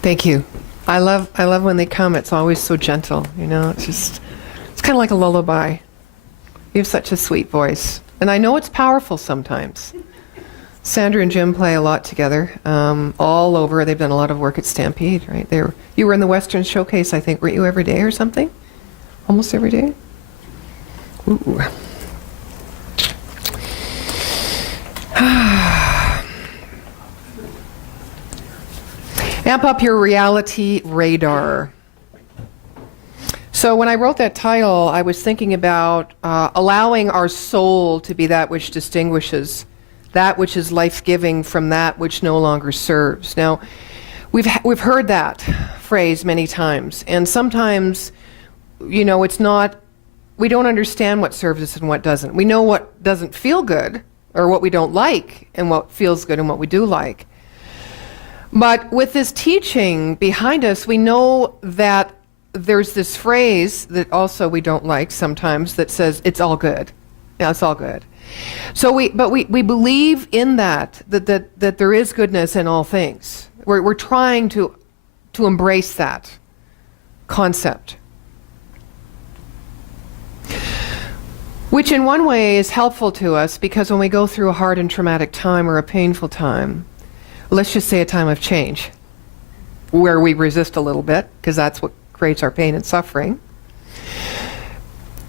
Thank you. I love when they come. It's always so gentle, you know. It's kind of like a lullaby. You have such a sweet voice, and I know it's powerful sometimes. Sandra and Jim play a lot together, all over. They've done a lot of work at Stampede, right? You were in the Western Showcase, I think, weren't you, every day or something? Almost every day? Ooh. Amp up your reality radar. So when I wrote that title, I was thinking about allowing our soul to be that which distinguishes that which is life-giving from that which no longer serves. Now, we've heard that phrase many times, and sometimes, you know, we don't understand what serves us and what doesn't. We know what doesn't feel good, or what we don't like, and what feels good and what we do like. But with this teaching behind us, we know that there's this phrase that also we don't like sometimes that says, it's all good. Yeah, it's all good. So we believe in that there is goodness in all things. We're trying to embrace that concept. Which in one way is helpful to us, because when we go through a hard and traumatic time or a painful time, let's just say a time of change, where we resist a little bit, because that's what creates our pain and suffering,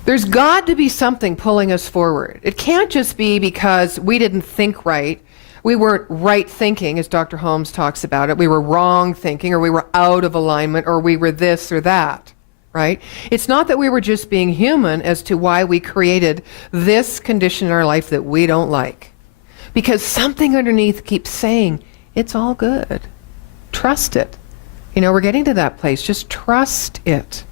there's got to be something pulling us forward. It can't just be because we didn't think right. We weren't right thinking, as Dr. Holmes talks about it. We were wrong thinking, or we were out of alignment, or we were this or that, right? It's not that we were just being human as to why we created this condition in our life that we don't like. Because something underneath keeps saying, it's all good. Trust it. You know, we're getting to that place. Just trust it.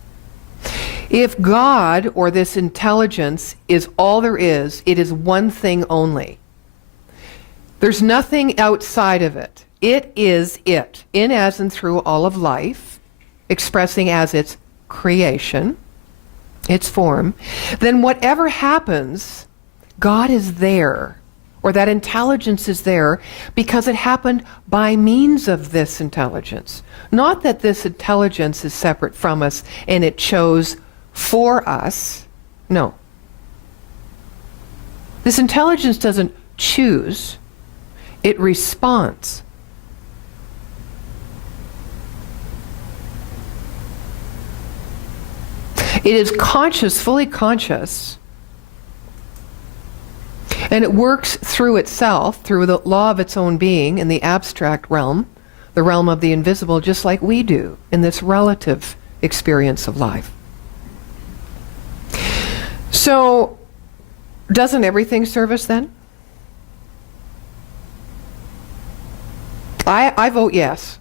If God, or this intelligence, is all there is, it is one thing only. There's nothing outside of it. It is it, in, as, and through all of life, expressing as its creation, its form. Then whatever happens, God is there, or that intelligence is there, because it happened by means of this intelligence. Not that this intelligence is separate from us and it chose for us. No. This intelligence doesn't choose, it responds. It is conscious, fully conscious, and it works through itself, through the law of its own being in the abstract realm, the realm of the invisible, just like we do in this relative experience of life. So, doesn't everything serve us then? I vote yes.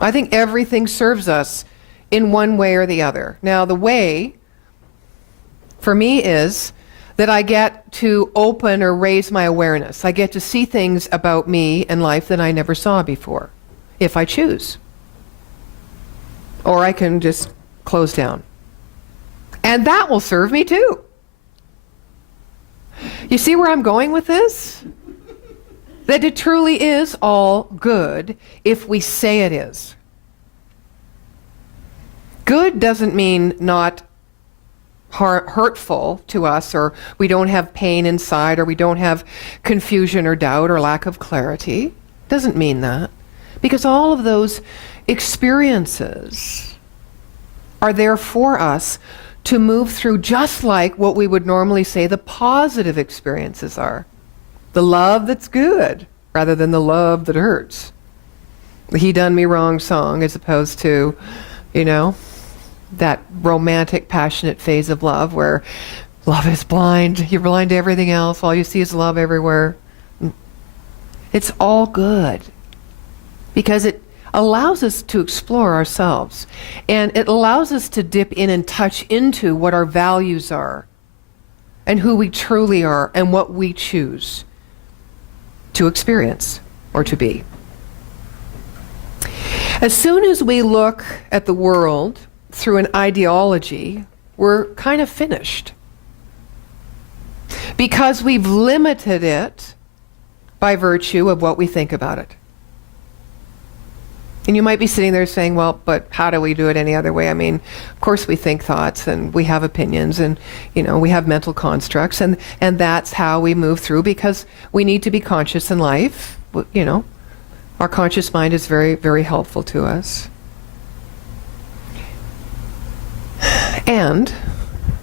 I think everything serves us in one way or the other. Now, the way, for me, is that I get to open or raise my awareness. I get to see things about me and life that I never saw before, if I choose. Or I can just close down. And that will serve me too. You see where I'm going with this? That it truly is all good if we say it is. Good doesn't mean not hurtful to us, or we don't have pain inside, or we don't have confusion or doubt or lack of clarity. Doesn't mean that. Because all of those experiences are there for us to move through, just like what we would normally say the positive experiences are. The love that's good, rather than the love that hurts. The He Done Me Wrong song, as opposed to, you know, that romantic, passionate phase of love where love is blind. You're blind to everything else. All you see is love everywhere. It's all good. Because it allows us to explore ourselves. And it allows us to dip in and touch into what our values are, and who we truly are, and what we choose to experience or to be. As soon as we look at the world through an ideology, we're kind of finished. because we've limited it by virtue of what we think about it. And you might be sitting there saying, well, but how do we do it any other way? I mean, of course we think thoughts and we have opinions and, we have mental constructs and that's how we move through because we need to be conscious in life. Our conscious mind is very, very helpful to us. And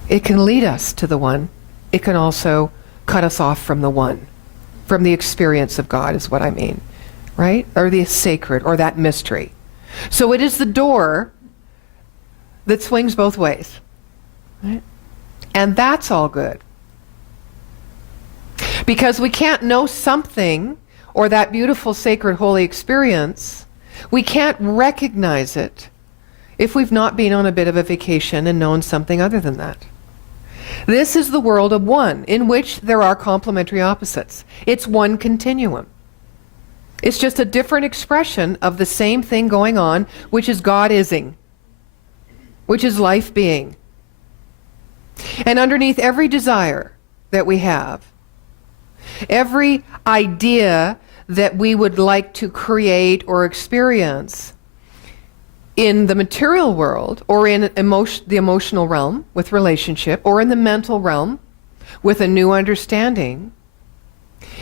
it can lead us to the one. It can also cut us off from the one, from the experience of God is what I mean. Right? Or the sacred, or that mystery. So it is the door that swings both ways. Right? And that's all good. Because we can't know something, or that beautiful, sacred, holy experience, we can't recognize it if we've not been on a bit of a vacation and known something other than that. This is the world of one, in which there are complementary opposites. It's one continuum. It's just a different expression of the same thing going on, which is God-ising, which is life being. And underneath every desire that we have, every idea that we would like to create or experience in the material world, or in the emotional realm with relationship, or in the mental realm with a new understanding,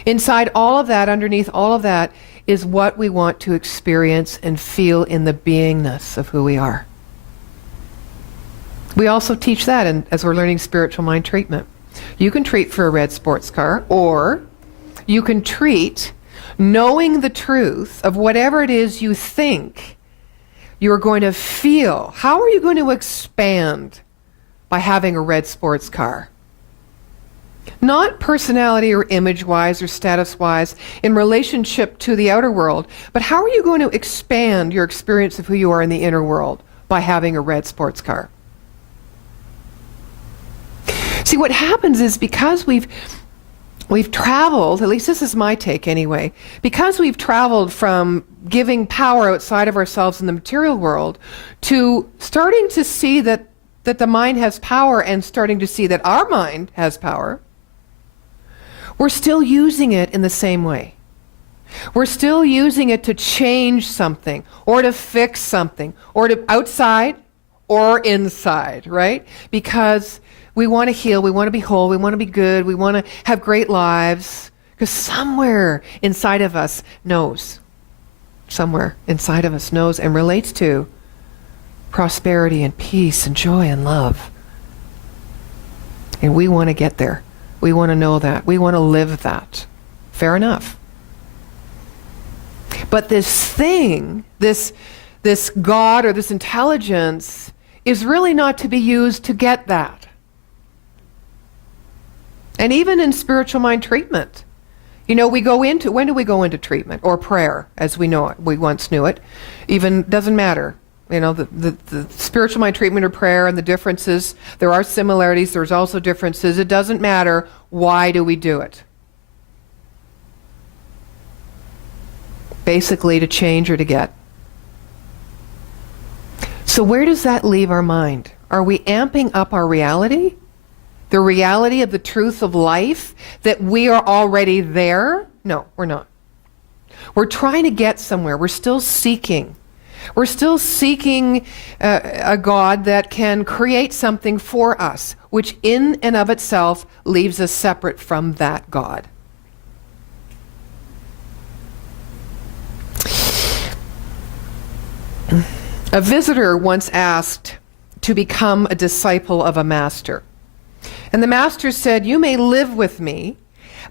inside all of that, underneath all of that, is what we want to experience and feel in the beingness of who we are. We also teach that as we're learning spiritual mind treatment. You can treat for a red sports car, or you can treat knowing the truth of whatever it is you think you're going to feel. How are you going to expand by having a red sports car? Not personality or image-wise or status-wise in relationship to the outer world, but how are you going to expand your experience of who you are in the inner world by having a red sports car? See, what happens is because we've traveled, at least this is my take anyway, because we've traveled from giving power outside of ourselves in the material world to starting to see that the mind has power and starting to see that our mind has power, we're still using it in the same way. We're still using it to change something or to fix something or to outside or inside, right? Because we want to heal, we want to be whole, we want to be good, we want to have great lives. Because somewhere inside of us knows and relates to prosperity and peace and joy and love. And we want to get there. We want to know that. We want to live that. Fair enough. But this thing, this God or this intelligence is really not to be used to get that. And even in spiritual mind treatment, when do we go into treatment or prayer as we know it? We once knew it. Even doesn't matter. The spiritual mind treatment or prayer and the differences, there are similarities, there's also differences. It doesn't matter. Why do we do it? Basically to change or to get. So where does that leave our mind? Are we amping up our reality? The reality of the truth of life, that we are already there? No, we're not. We're trying to get somewhere. We're still seeking. We're still seeking a God that can create something for us, which in and of itself leaves us separate from that God. A visitor once asked to become a disciple of a master. And the master said, "You may live with me,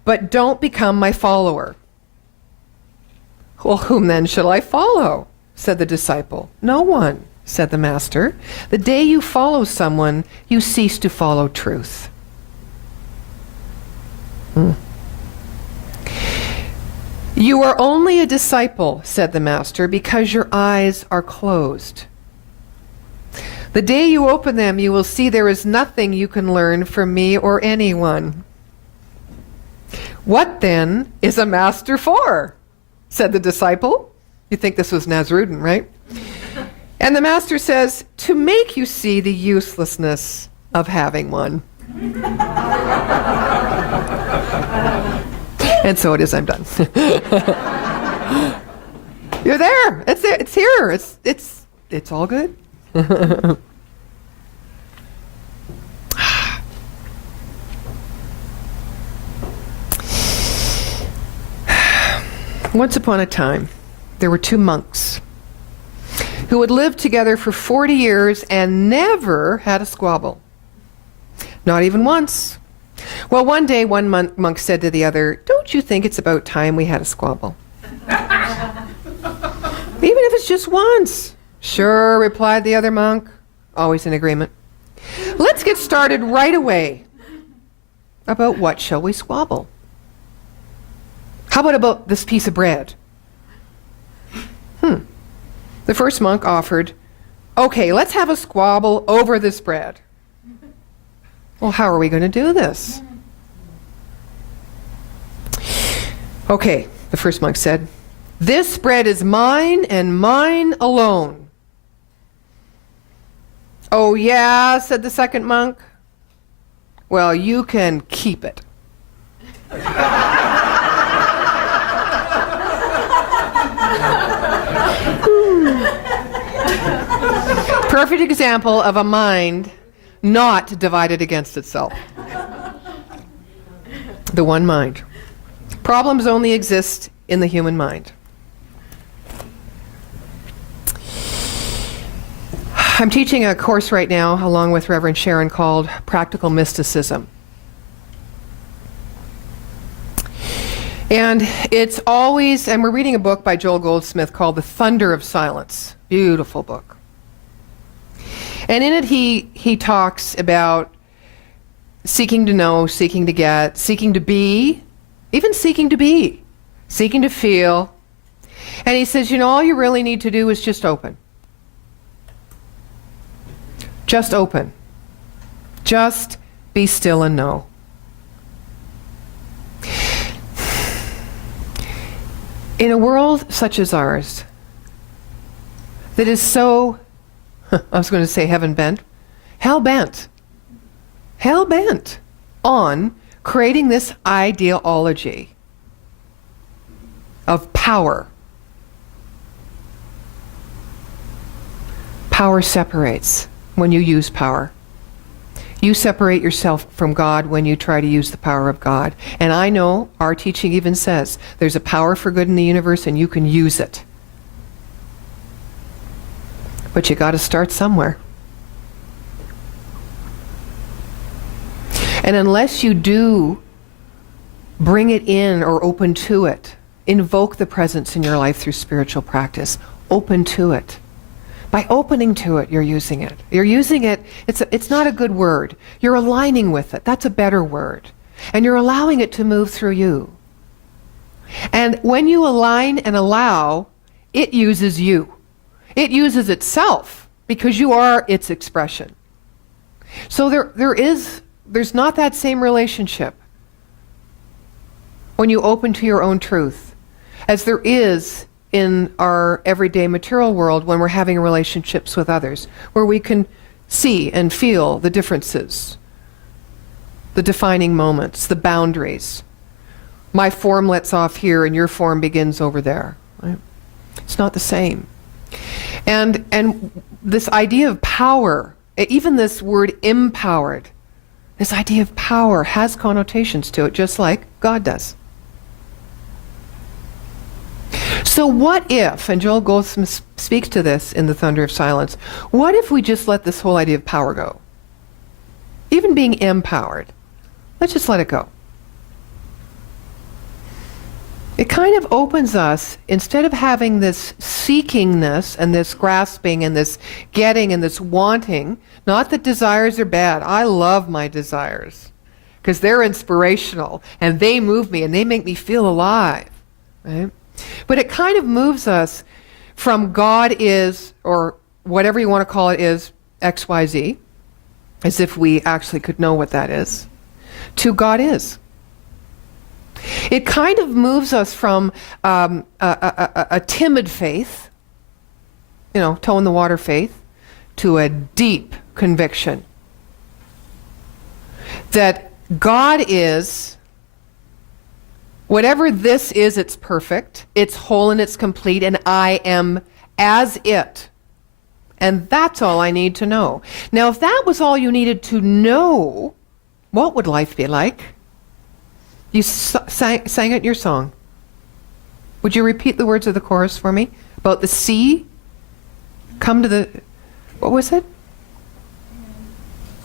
but don't become my follower." "Well, whom then shall I follow?" said the disciple. "No one," said the master. "The day you follow someone, you cease to follow truth." "You are only a disciple," said the master, "because your eyes are closed. The day you open them, you will see there is nothing you can learn from me or anyone." "What then is a master for?" said the disciple. You think this was Nasruddin, right? And the master says, "To make you see the uselessness of having one." And so it is, I'm done. You're there. It's there. It's here. It's all good. Once upon a time, there were two monks who had lived together for 40 years and never had a squabble. Not even once. Well, one day, one monk said to the other, "Don't you think it's about time we had a squabble? Even if it's just once." "Sure," replied the other monk, always in agreement. "Let's get started right away. About what shall we squabble? How about this piece of bread?" The first monk offered, "Okay, let's have a squabble over this bread." "Well, how are we going to do this?" "Okay," the first monk said, "this bread is mine and mine alone." "Oh, yeah," said the second monk. "Well, you can keep it." Perfect example of a mind not divided against itself. The one mind. Problems only exist in the human mind. I'm teaching a course right now, along with Reverend Sharon, called Practical Mysticism. And it's always, and we're reading a book by Joel Goldsmith called The Thunder of Silence. Beautiful book. And in it he talks about seeking to know, seeking to get, seeking to be, even seeking to be, seeking to feel. And he says, all you really need to do is just open. Just open. Just be still and know. In a world such as ours, that is so, I was going to say heaven bent, hell bent on creating this ideology of power. Power separates when you use power. You separate yourself from God when you try to use the power of God. And I know our teaching even says there's a power for good in the universe and you can use it. But you got to start somewhere. And unless you do bring it in or open to it, invoke the presence in your life through spiritual practice, open to it. By opening to it, you're using it. You're using it, it's not a good word. You're aligning with it. That's a better word. And you're allowing it to move through you. And when you align and allow, it uses you. It uses itself because you are its expression. So there's not that same relationship when you open to your own truth as there is in our everyday material world when we're having relationships with others, where we can see and feel the differences, the defining moments, the boundaries. My form lets off here and your form begins over there. Right? It's not the same. And this idea of power, even this word empowered, this idea of power has connotations to it, just like God does. So what if, and Joel Goldsmith speaks to this in The Thunder of Silence, what if we just let this whole idea of power go? Even being empowered. Let's just let it go. It kind of opens us, instead of having this seekingness and this grasping and this getting and this wanting, not that desires are bad. I love my desires because they're inspirational and they move me and they make me feel alive. Right? But it kind of moves us from God is, or whatever you want to call it is, XYZ, as if we actually could know what that is, to God is. It kind of moves us from a timid faith, toe in the water faith, to a deep conviction that God is Whatever this is, it's perfect, it's whole and it's complete, and I am as it. And that's all I need to know. Now, if that was all you needed to know, what would life be like? You sang it in your song. Would you repeat the words of the chorus for me? About the sea? Come to the... What was it?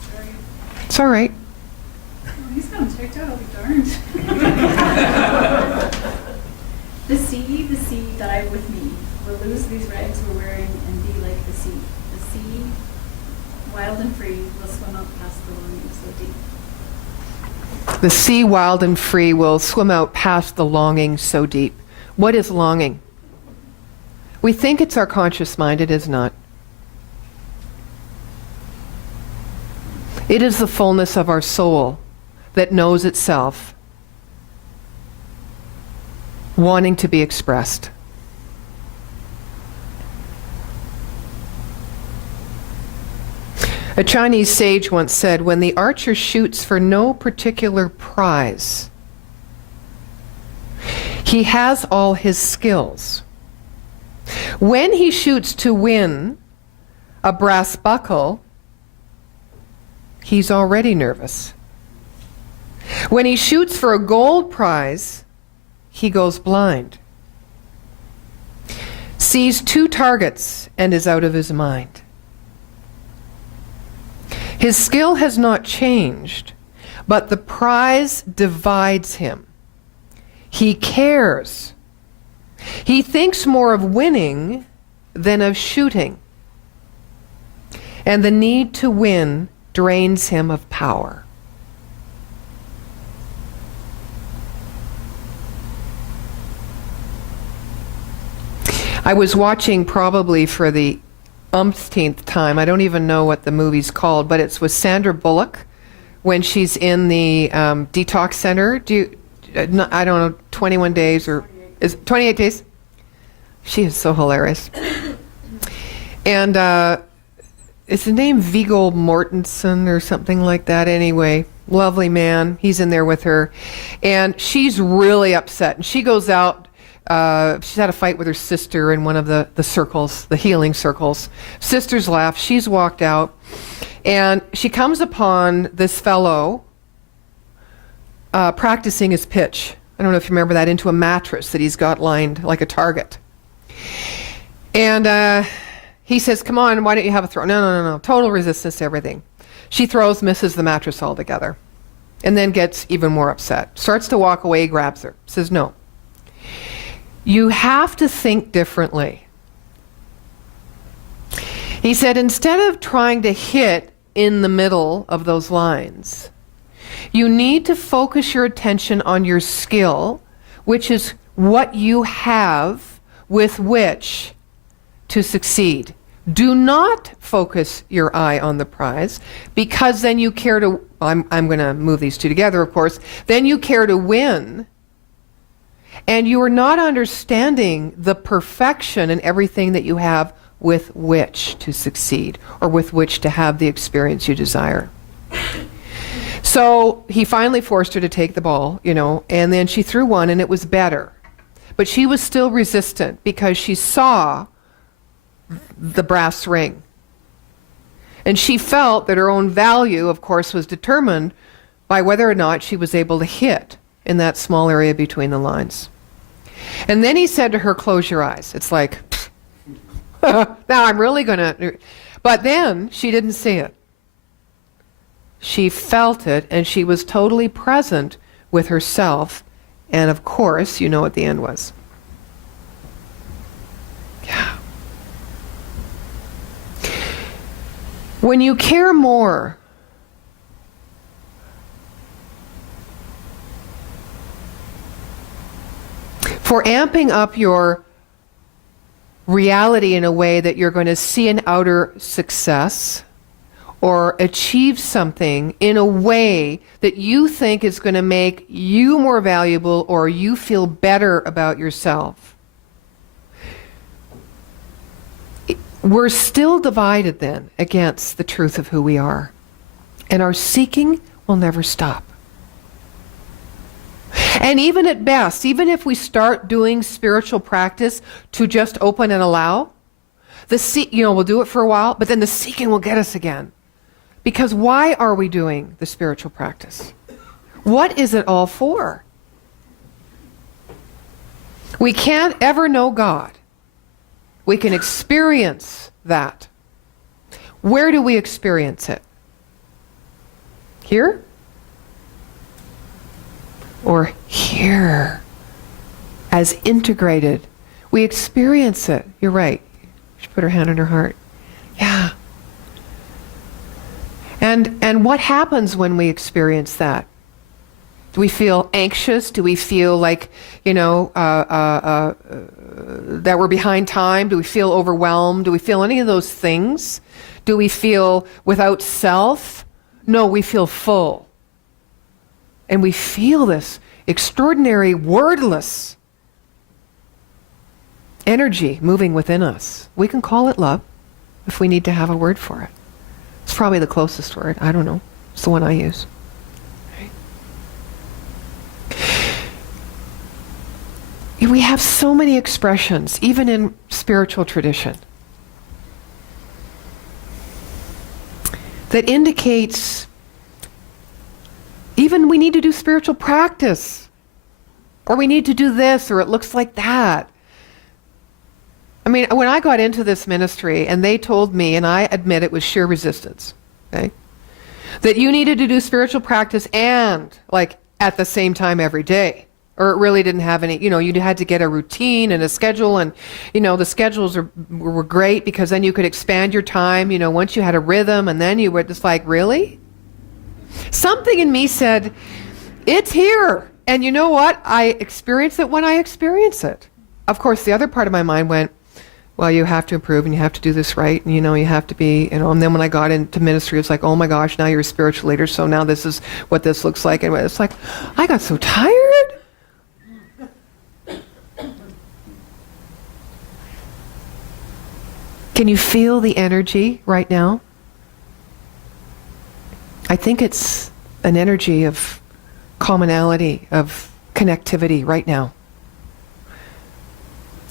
Sorry. It's all right. Oh, he's gotten checked out, I'll be darned. The sea, dive with me. We'll lose these rags we're wearing and be like the sea. The sea, wild and free, will swim out past the longing so deep. The sea, wild and free, will swim out past the longing so deep. What is longing? We think it's our conscious mind. It is not. It is the fullness of our soul that knows itself, wanting to be expressed. A Chinese sage once said, when the archer shoots for no particular prize, he has all his skills. When he shoots to win a brass buckle, he's already nervous. When he shoots for a gold prize, he goes blind, sees two targets, and is out of his mind. His skill has not changed, but the prize divides him. He cares. He thinks more of winning than of shooting. And the need to win drains him of power. I was watching probably for the umpteenth time. I don't even know what the movie's called, but it's with Sandra Bullock when she's in the detox center. I don't know, 21 days or is it 28 days? She is so hilarious. And is the name Viggo Mortensen or something like that? Anyway, lovely man. He's in there with her. And she's really upset. And she goes out. She's had a fight with her sister in one of the circles, the healing circles. Sister's left. She's walked out. And she comes upon this fellow practicing his pitch. I don't know if you remember that, into a mattress that he's got lined like a target. And he says, come on, why don't you have a throw? No. Total resistance to everything. She throws, misses the mattress altogether. And then gets even more upset. Starts to walk away, grabs her. Says, no. You have to think differently. He said, instead of trying to hit in the middle of those lines, you need to focus your attention on your skill, which is what you have with which to succeed. Do not focus your eye on the prize, because then you care to, I'm going to move these two together, of course, then you care to win, and you are not understanding the perfection and everything that you have with which to succeed, or with which to have the experience you desire. So he finally forced her to take the ball, and then she threw one and it was better. But she was still resistant because she saw the brass ring. And she felt that her own value, of course, was determined by whether or not she was able to hit in that small area between the lines. And then he said to her, close your eyes. It's like, now I'm really going to... But then she didn't see it. She felt it, and she was totally present with herself. And of course, you know what the end was. Yeah. When you care more for amping up your reality in a way that you're going to see an outer success or achieve something in a way that you think is going to make you more valuable or you feel better about yourself, we're still divided then against the truth of who we are. And our seeking will never stop. And even at best, even if we start doing spiritual practice to just open and allow, we'll do it for a while, but then the seeking will get us again. Because why are we doing the spiritual practice? What is it all for? We can't ever know God. We can experience that. Where do we experience it? Here? Or here? As integrated. We experience it. You're right. She put her hand on her heart. Yeah. And what happens when we experience that? Do we feel anxious? Do we feel like, that we're behind time? Do we feel overwhelmed? Do we feel any of those things? Do we feel without self? No, we feel full. And we feel this extraordinary, wordless energy moving within us. We can call it love if we need to have a word for it. It's probably the closest word. I don't know. It's the one I use. We have so many expressions, even in spiritual tradition, that indicates even we need to do spiritual practice, or we need to do this, or it looks like that. I mean, when I got into this ministry and they told me, and I admit it was sheer resistance, okay, that you needed to do spiritual practice and like at the same time every day. Or it really didn't have any, you had to get a routine and a schedule, and, the schedules were great because then you could expand your time, once you had a rhythm, and then you were just like, really? Something in me said, it's here. And you know what? I experience it when I experience it. Of course, the other part of my mind went, well, you have to improve and you have to do this right. And, you have to be, and then when I got into ministry, it's like, oh my gosh, now you're a spiritual leader. So now this is what this looks like. And it's like, I got so tired. Can you feel the energy right now? I think it's an energy of commonality, of connectivity right now.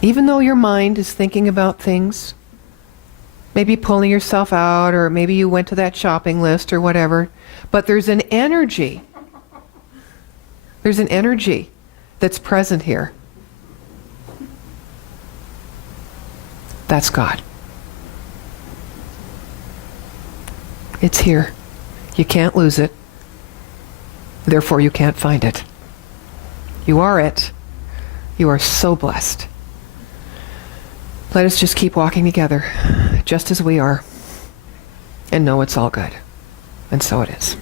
Even though your mind is thinking about things, maybe pulling yourself out, or maybe you went to that shopping list or whatever, but there's an energy. There's an energy that's present here. That's God. It's here. You can't lose it. Therefore, you can't find it. You are it. You are so blessed. Let us just keep walking together, just as we are, and know it's all good. And so it is.